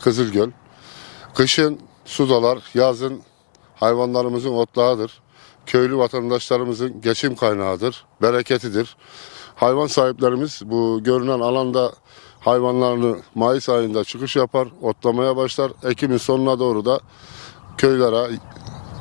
Kızılgöl. Kışın sudalar, yazın hayvanlarımızın otlağıdır. Köylü vatandaşlarımızın geçim kaynağıdır, bereketidir. Hayvan sahiplerimiz bu görünen alanda hayvanlarını Mayıs ayında çıkış yapar, otlamaya başlar. Ekim'in sonuna doğru da köylere,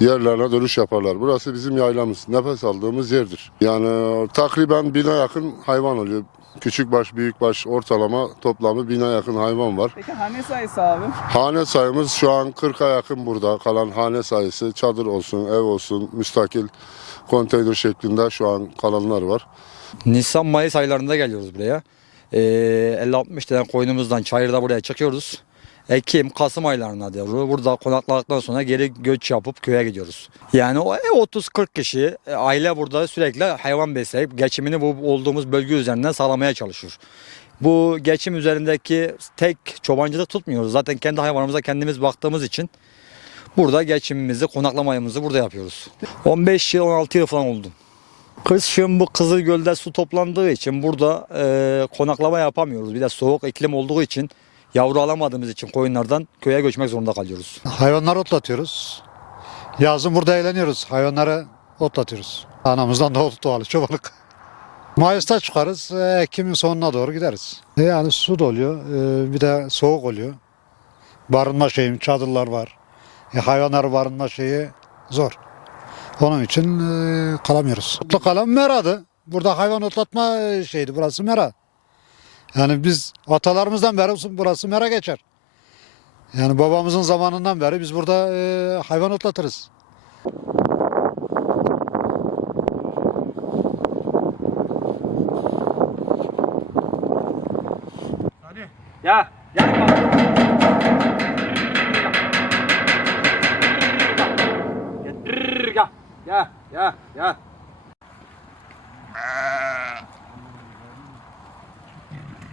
yerlerine dönüş yaparlar. Burası bizim yaylamız, nefes aldığımız yerdir. Yani takriben bine yakın hayvan oluyor. Küçükbaş, büyükbaş ortalama toplamı bine yakın hayvan var. Peki hane sayısı abi? Hane sayımız şu an 40'a yakın burada kalan hane sayısı çadır olsun, ev olsun, müstakil konteyner şeklinde şu an kalanlar var. Nisan Mayıs aylarında geliyoruz buraya. Ee, 50-60 tane koyunumuzdan çayırda buraya çıkıyoruz. Ekim, Kasım aylarına doğru burada konakladıktan sonra geri göç yapıp köye gidiyoruz. Yani o 30-40 kişi e, aile burada sürekli hayvan besleyip geçimini bu olduğumuz bölge üzerinden sağlamaya çalışıyor. Bu geçim üzerindeki tek çobancılık tutmuyoruz. Zaten kendi hayvanımıza kendimiz baktığımız için burada geçimimizi, konaklamayımızı burada yapıyoruz. 15 yıl, 16 yıl falan oldu. Kışın bu Kızılgöl'de su toplandığı için burada e, konaklama yapamıyoruz. Bir de soğuk iklim olduğu için yavru alamadığımız için koyunlardan köye göçmek zorunda kalıyoruz. Hayvanları otlatıyoruz. Yazın burada eğleniyoruz. Hayvanları otlatıyoruz. Anamızdan doğdu doğalı çobanlık. Mayıs'ta çıkarız. e, Ekim'in sonuna doğru gideriz. E, Yani su doluyor. e, Bir de soğuk oluyor. Barınma şeyim, çadırlar var. E, hayvanları barınma şeyi zor. Onun için kalamıyoruz. Mutlu kalan meradı. Burada hayvan otlatma şeydi. Burası mera. Yani biz atalarımızdan beri burası mera geçer. Yani babamızın zamanından beri biz burada e, hayvan otlatırız. Ya, ya. Ya, ya, ya, ya.